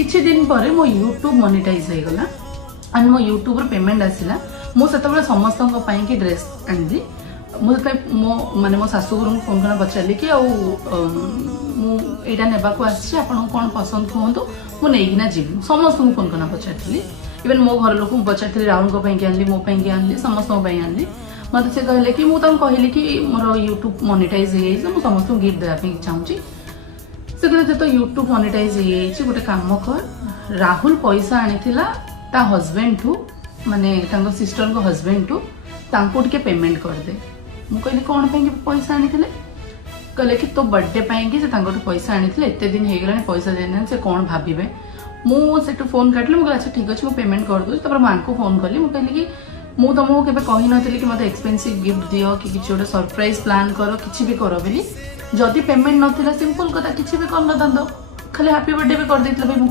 किछि दिन पर मो यूट्यूब मोनेटाइज हो गला एंड मो यूट्यूब पेमेंट आसला मुझे समस्त कि ड्रेस आनी मुझे मो माने मो शाशुगुरु फोन कर पचारि कि मुझा नेबा को आसी आपन कौन पसंद कहतु मुझेना जी समस्त फोन करना पचारि इवन मो घर लोक पचारि राहुल आनली मोपाई आनली समस्त आनली मत से कहले कि मुझे कहली कि मोर यूट्यूब मोनेटाइज हो समस्त गिफ्ट देवाई चाहूँगी से कहते तो यूट्यूब मोनेटाइज हो गोटे कम कर राहुल पैसा आनी ता हजबैंड ठू माने सिस्टर को हजबैंड ठू तांको टिके पेमेंट कर दे मु कहली कौन पैसा आनी कहले कि तो बर्थडे पाई से पैसा आनी एत दिन हो गला पैसा देना से कौन भावे मुझे फोन काटिली मुझे अच्छा ठीक अच्छे पेमेंट कर दूसरी माँ को फोन कली मुझे कि मुझे तुमको केवे कही नी कि मतलब एक्सपेंसिव गिफ्ट दियो कि किसी गोटे सरप्राइज प्लान कर किसी भी कर बोली जदि पेमेंट नाला सिंपल कथा किसी भी कर न खाली हैप्पी बर्थडे भी कर देते भाई